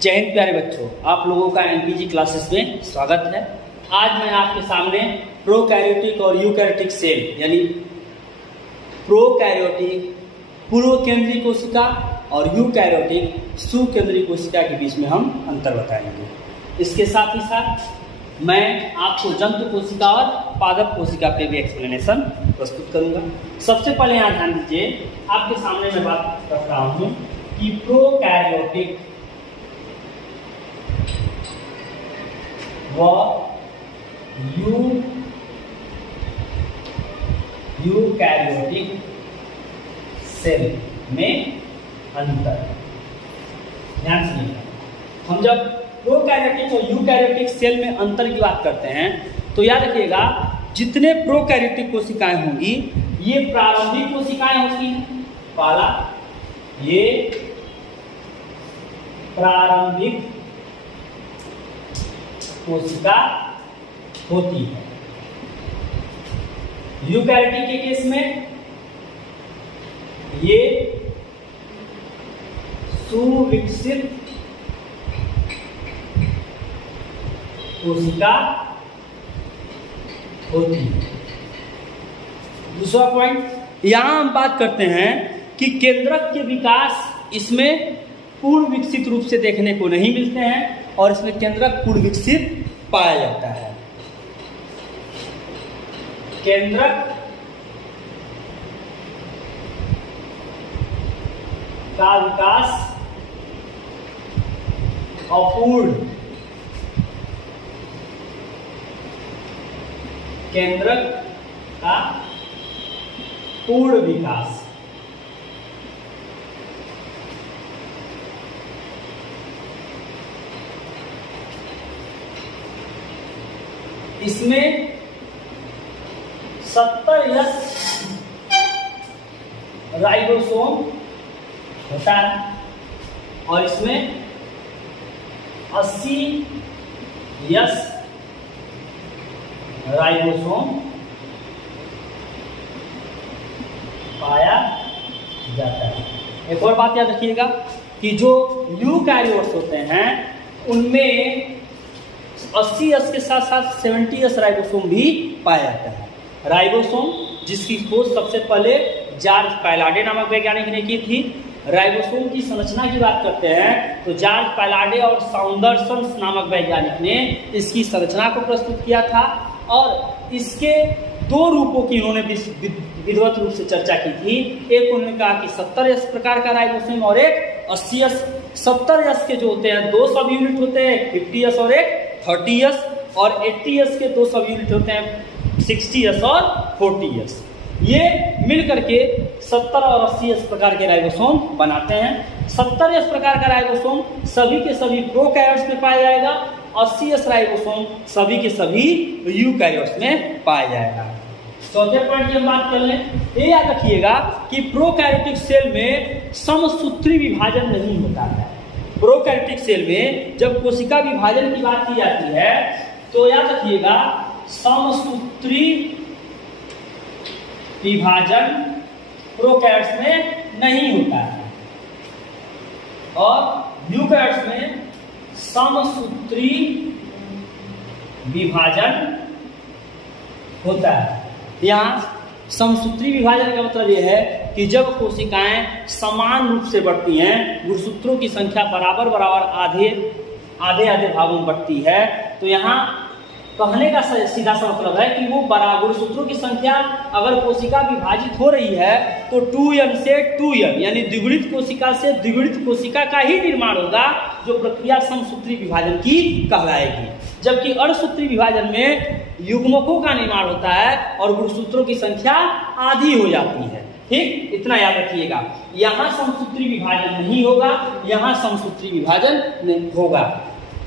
जय हिंद प्यारे बच्चों, आप लोगों का एनपीजी क्लासेस में स्वागत है। आज मैं आपके सामने प्रोकैरियोटिक और यूकैरियोटिक सेल यानी प्रोकैरियोटिक पूर्व केंद्रीय कोशिका और यूकैरियोटिक सुकेंद्रीय कोशिका के बीच में हम अंतर बताएंगे। इसके साथ ही साथ मैं आपको जंतु कोशिका और पादप कोशिका पे भी एक्सप्लेनेशन प्रस्तुत करूंगा। सबसे पहले यहाँ ध्यान दीजिए, आपके सामने मैं बात कर रहा हूँ कि प्रोकैरियोटिक व यूकैरियोटिक सेल में अंतर। ध्यान सुनिए, हम जब प्रोकैरियोटिक और यूकैरियोटिक सेल में अंतर की बात करते हैं तो याद रखिएगा, जितने प्रोकैरियोटिक कोशिकाएं होंगी ये प्रारंभिक कोशिकाएं होती हैं। पहला, ये प्रारंभिक कोशिका होती है। यूकैरियोटिक के केस में ये सुविकसित कोशिका होती है। दूसरा पॉइंट, यहां हम बात करते हैं कि केंद्रक के विकास इसमें पूर्ण विकसित रूप से देखने को नहीं मिलते हैं और इसमें केंद्रक पूर्ण विकसित पाया जाता है। केंद्रक का विकास अपूर्ण, केंद्रक का पूर्ण विकास इसमें 70S राइबोसोम होता है और इसमें 80S राइबोसोम पाया जाता है। एक और बात याद रखिएगा कि जो यूकैरियोट्स होते हैं उनमें 80S के साथ साथ 70S राइबोसोम भी पाया जाता है। राइबोसोम जिसकी खोज सबसे पहले जॉर्ज पैलाडे नामक वैज्ञानिक ने की थी। राइबोसोम की संरचना की बात करते हैं तो जॉर्ज पैलाडे और साउंडरसन नामक वैज्ञानिक ने इसकी संरचना को प्रस्तुत किया था और इसके दो रूपों की उन्होंने विधिवत रूप से चर्चा की थी। एक उन्होंने कहा कि 70S प्रकार का राइबोसोम और एक 80S। 70S के जो होते हैं दो सब यूनिट होते हैं, 50S और एक 30S, और 80S के दो सब यूनिट होते हैं, 60S और 40S। ये मिलकर के 70 और 80S प्रकार के राइबोसोम बनाते हैं। 70S प्रकार का राइबोसोम सभी के सभी प्रोकैरियोट्स में पाया जाएगा, 80S राइबोसोम सभी के सभी यूकैरियोट्स में पाया जाएगा। चौथे पॉइंट की हम बात कर लें, ये याद रखिएगा कि प्रोकैरियोटिक सेल में समसूत्री विभाजन नहीं होता है। प्रोकैरियोटिक सेल में जब कोशिका विभाजन की बात की जाती है तो याद रखिएगा समसूत्री विभाजन प्रोकैरियोट्स में नहीं होता है और यूकैरियोट्स में समसूत्री विभाजन होता है। यहाँ समसूत्री विभाजन का मतलब यह है कि जब कोशिकाएं समान रूप से बढ़ती हैं, गुणसूत्रों की संख्या बराबर बराबर आधे भागों में बढ़ती है, तो यहाँ कहने का सीधा सा मतलब है कि वो बराबर गुणसूत्रों की संख्या अगर कोशिका विभाजित हो रही है तो 2n से 2n यानी द्विगुणित कोशिका से द्विगुणित कोशिका का ही निर्माण होगा, जो प्रक्रिया समसूत्री विभाजन की कहलाएगी। जबकि अर्धसूत्री विभाजन में युग्मकों का निर्माण होता है और गुणसूत्रों की संख्या आधी हो जाती है। ठीक, इतना याद रखिएगा। यहाँ समसूत्री विभाजन नहीं होगा, यहाँ समसूत्री विभाजन नहीं होगा।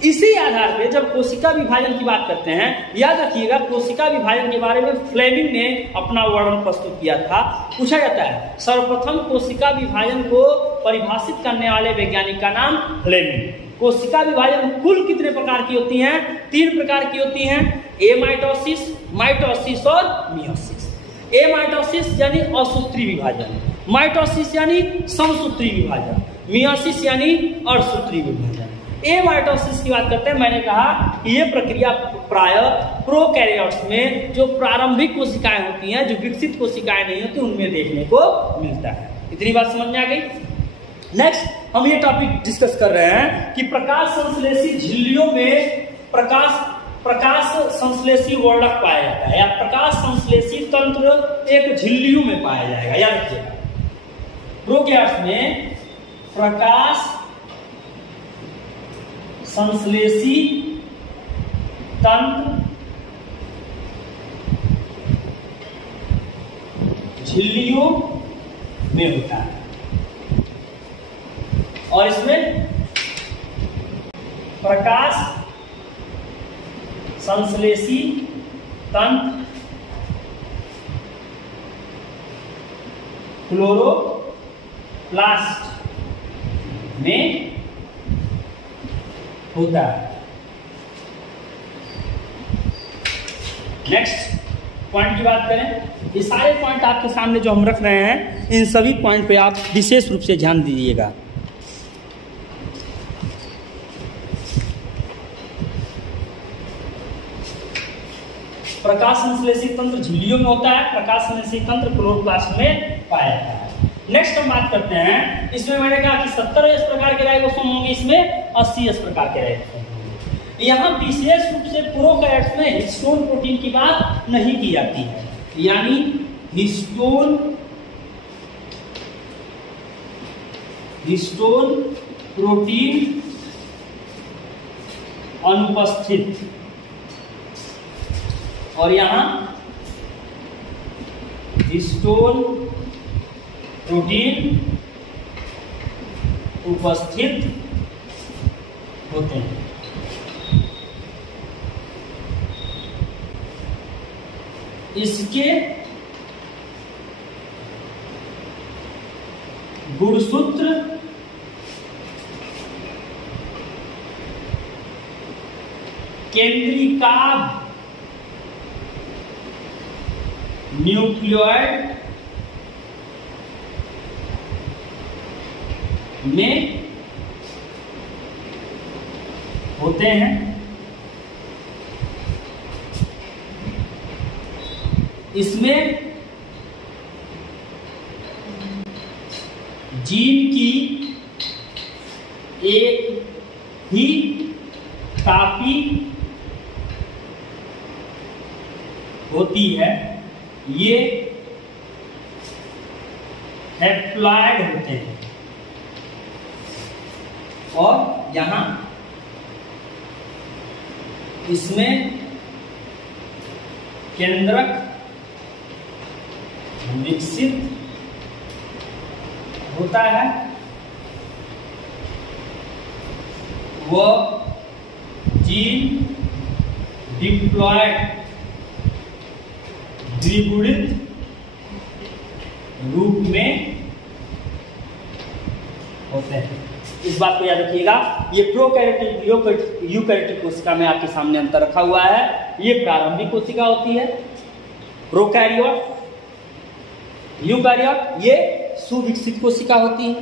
इसी आधार पे जब कोशिका विभाजन की बात करते हैं, याद रखिएगा कोशिका विभाजन के बारे में फ्लेमिंग ने अपना वर्णन प्रस्तुत किया था। पूछा जाता है सर्वप्रथम कोशिका विभाजन को परिभाषित करने वाले वैज्ञानिक का नाम फ्लेमिंग। कोशिका विभाजन कुल कितने प्रकार की होती हैं? 3 प्रकार की होती हैं, एमाइटोसिस, माइटोसिस और मियोसिस। एमाइटोसिस यानी असूत्री विभाजन, माइटोसिस यानी समसूत्री विभाजन, मियोसिस यानी अर्धसूत्री विभाजन। ए माइटोसिस की बात करते हैं, मैंने कहा कि ये प्रक्रिया प्रायः प्रोकैरियोट्स में जो प्रारंभिक कोशिकाएं होती हैं, जो विकसित कोशिकाएं नहीं होती, उनमें देखने को मिलता है। इतनी बात समझ में आ गई। नेक्स्ट हम ये टॉपिक डिस्कस कर रहे हैं कि प्रकाश संश्लेषी झिल्लियों में प्रकाश संश्लेषी वर्णक पाया जाता है, या प्रकाश संश्लेषी तंत्र एक झिल्लियों में पाया जाएगा। याद रखिएगा, प्रोकैरियोट्स में प्रकाश संश्लेषी तंत्र झिल्लियों में होता है, और इसमें प्रकाश संश्लेषी तंत्र क्लोरोप्लास्ट में होता है। नेक्स्ट पॉइंट की बात करें, ये सारे पॉइंट आपके सामने जो हम रख रहे हैं, इन सभी पॉइंट पे आप विशेष रूप से ध्यान दीजिएगा। प्रकाश संश्लेषी तंत्र झिल्लियों में होता है, प्रकाश संश्लेषी तंत्र क्लोरोप्लास्ट में पाया जाता है। नेक्स्ट हम बात करते हैं, इसमें मैंने कहा कि 70 इस प्रकार के राइबोसोम होंगे, इसमें 80 इस प्रकार के राइबोसोम होंगे। यहाँ विशेष रूप से प्रोकैरियोट्स में हिस्टोन प्रोटीन की बात नहीं की जाती है, यानी हिस्टोन प्रोटीन अनुपस्थित, और यहां हिस्टोन प्रोटीन उपस्थित होते हैं। इसके गुणसूत्र केंद्रीकाभ न्यूक्लियोइड में होते हैं। इसमें जीन की एक ही कॉपी होती है, ये हैप्लॉइड होते हैं, और यहां इसमें केंद्रक विकसित होता है, वह जीन डिप्लॉयड द्विगुणित रूप में होते हैं। इस बात को याद रखिएगा, ये प्रोकैरियोटिक यूकैरियोटिक कोशिका में आपके सामने अंतर रखा हुआ है। ये प्रारंभिक कोशिका होती है प्रोकैरियोट, यूकैरियोट ये सुविकसित कोशिका होती है।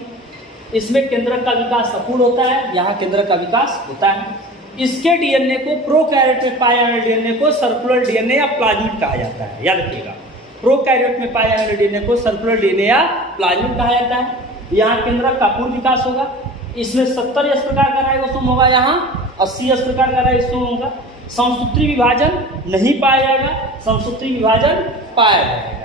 इसमें केंद्रक का विकास अपूर्ण होता है, यहाँ केंद्रक का विकास होता है। इसके डीएनए को, प्रोकैरियोट में पाए जाने डीएनए को सर्कुलर डीएनए या प्लाज्मिड कहा जाता है। याद रखिएगा, प्रोकैरियोट में पाए जाने डीएनए को सर्कुलर डीएनए या प्लाज्मिड कहा जाता है। यहाँ केंद्रक का पूर्ण विकास होगा। इसमें 70 इस प्रकार का राइबोसोम होगा, यहाँ 80 इस प्रकार का राइबोसोम होगा। समसूत्री विभाजन नहीं पाया जाएगा, समसूत्री विभाजन पाया जाएगा।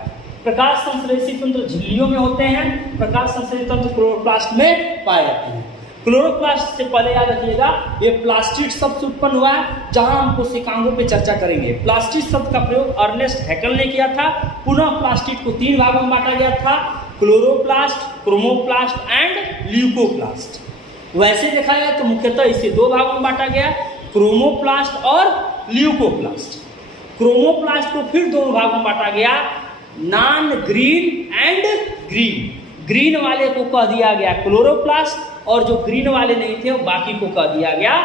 प्रकाश संश्लेषी तंत्र झिल्लियों में होते हैं, प्रकाश संश्लेषी तंत्र क्लोरोप्लास्ट में पाए जाते हैं। क्लोरोप्लास्ट से पहले याद रखिएगा, ये प्लास्टिड शब्द से उत्पन्न हुआ है, जहां हम कोशिकांगों पे चर्चा करेंगे। प्लास्टिड शब्द का प्रयोग अर्नेस्ट हैकेल ने किया था। पुनः प्लास्टिड को 3 भागों में बांटा गया था, क्लोरोप्लास्ट, क्रोमोप्लास्ट एंड ल्यूकोप्लास्ट। वैसे देखा जाए तो मुख्यतः इसे 2 भागों में बांटा गया, क्रोमोप्लास्ट और ल्यूकोप्लास्ट। क्रोमोप्लास्ट को फिर 2 भागों में बांटा गया, non green and green. Green वाले को कह दिया गया क्लोरोप्लास्ट, और जो ग्रीन वाले नहीं थे बाकी को कह दिया गया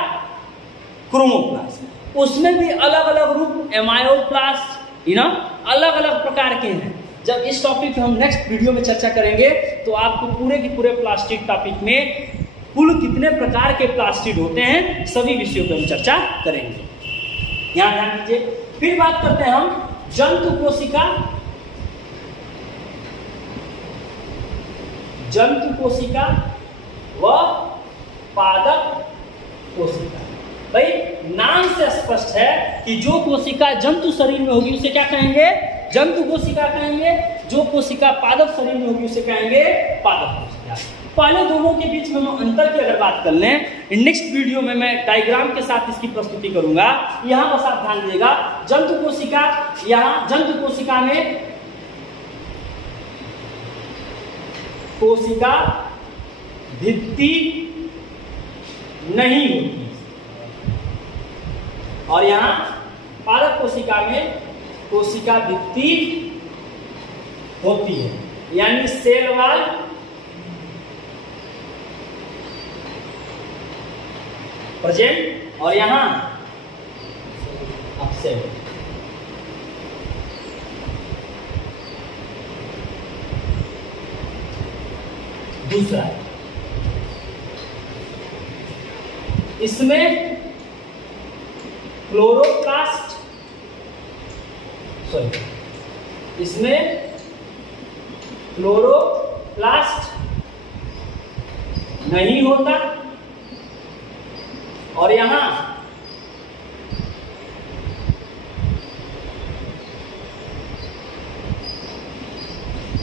क्रोमोप्लास्ट। उसमें भी अलग अलग रूप, एमायोप्लास्ट, अलग अलग प्रकार के हैं। जब इस टॉपिक पे हम नेक्स्ट वीडियो में चर्चा करेंगे तो आपको पूरे के पूरे प्लास्टिक टॉपिक में कुल कितने प्रकार के प्लास्टिड होते हैं, सभी विषयों पर हम चर्चा करेंगे। यहां ध्यान दीजिए। फिर बात करते हैं हम जंतु कोशिका, व पादप कोशिका। भाई नाम से स्पष्ट है कि जो कोशिका जंतु शरीर में होगी उसे क्या कहेंगे, जंतु कोशिका कहेंगे। जो कोशिका पादप शरीर में होगी उसे कहेंगे पादप कोशिका। पहले दोनों के बीच में हम अंतर की अगर बात कर लें, नेक्स्ट वीडियो में मैं डायग्राम के साथ इसकी प्रस्तुति करूंगा। यहां बस आप ध्यान दीजिएगा, जंतु कोशिका, यहां जंतु कोशिका में कोशिका भित्ति नहीं होती और यहां पादप कोशिका में कोशिका भित्ति होती है, यानी सेल वॉल प्रेजेंट और यहां एब्सेंट। दूसरा, इसमें क्लोरोप्लास्ट, इसमें क्लोरोप्लास्ट नहीं होता और यहां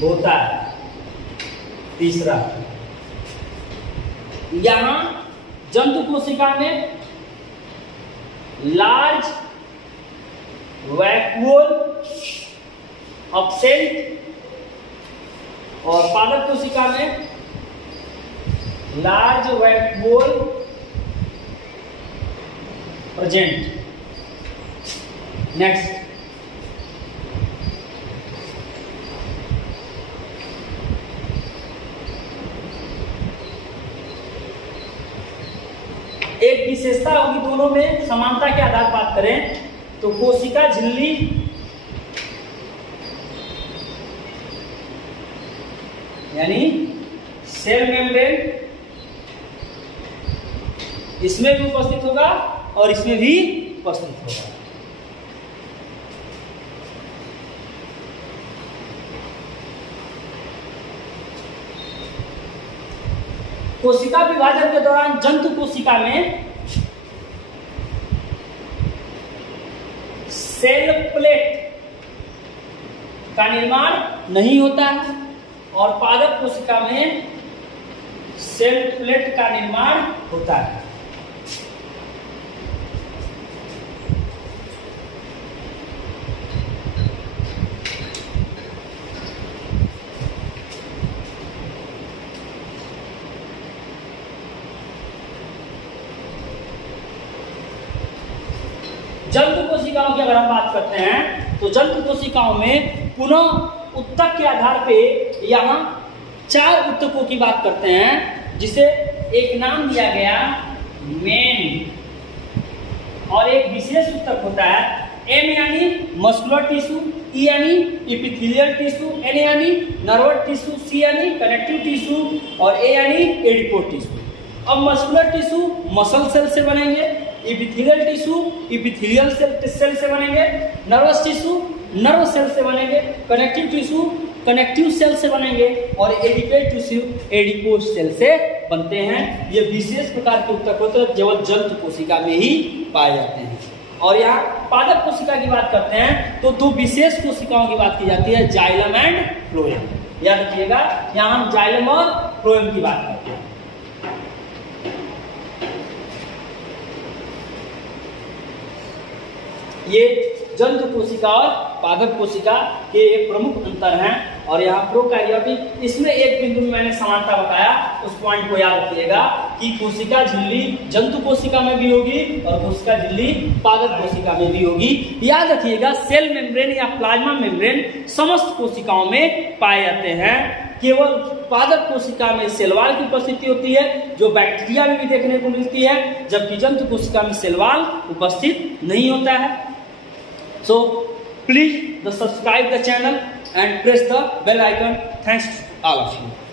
होता है। तीसरा, यहां जंतु कोशिका में लार्ज वैक्यूल एब्सेंट और पादप कोशिका में लार्ज वैक्यूल प्रेजेंट। नेक्स्ट, एक विशेषता होगी दोनों में, समानता के आधार पर बात करें तो कोशिका झिल्ली यानी सेल मेम्ब्रेन इसमें भी उपस्थित होगा और इसमें भी उपस्थित होगा। कोशिका विभाजन के दौरान जंतु कोशिका में सेल प्लेट का निर्माण नहीं होता है और पादप कोशिका में सेल प्लेट का निर्माण होता है। जंतु कोशिकाओं की अगर हम बात करते हैं तो जंतु कोशिकाओं में पुनः उत्तक के आधार पे यहाँ 4 उत्तकों की बात करते हैं, जिसे एक नाम दिया गया मेन और एक विशेष उत्तक होता है। एम यानी मस्कुलर टिश्यू, ई यानी इपिथेलियल टिश्यू, एन यानी नर्वस टिश्यू, सी यानी कनेक्टिव टिश्यू और ए यानी एडिपोज टिश्यू। अब मस्कुलर टिश्यू मसल सेल से बनेंगे, इपिथेलियल टिश्यू इपिथेलियल सेल से बनेंगे, नर्वस टिश्यू नर्वस सेल से बनेंगे, कनेक्टिव टिश्यू कनेक्टिव सेल से बनेंगे और एडिपोज टिश्यू एडिपोज सेल से बनते हैं। ये विशेष प्रकार के उत्तक होते हैं, केवल जंतु कोशिका में ही पाए जाते हैं। और यहाँ पादप कोशिका की बात करते हैं तो 2 विशेष कोशिकाओं की बात की जाती है, जाइलम एंड फ्लोएम। याद रखिएगा, यहाँ हम जाइलम और फ्लोएम की बात करते हैं। ये जंतु कोशिका और पादप कोशिका के एक प्रमुख अंतर हैं। और यहाँ प्रोकैरियोटिक, इसमें एक बिंदु में मैंने समानता बताया, उस पॉइंट को याद रखिएगा कि कोशिका झिल्ली जंतु कोशिका में भी होगी और कोशिका झिल्ली पादप कोशिका में भी होगी। याद रखिएगा, सेल मेम्ब्रेन या प्लाज्मा मेम्ब्रेन समस्त कोशिकाओं में पाए जाते हैं। केवल पादप कोशिका में सेल वॉल की उपस्थिति होती है, जो बैक्टीरिया में भी देखने को मिलती है, जबकि जंतु कोशिका में सेल वॉल उपस्थित नहीं होता है। So please subscribe the channel and press the bell icon. Thanks to all of you.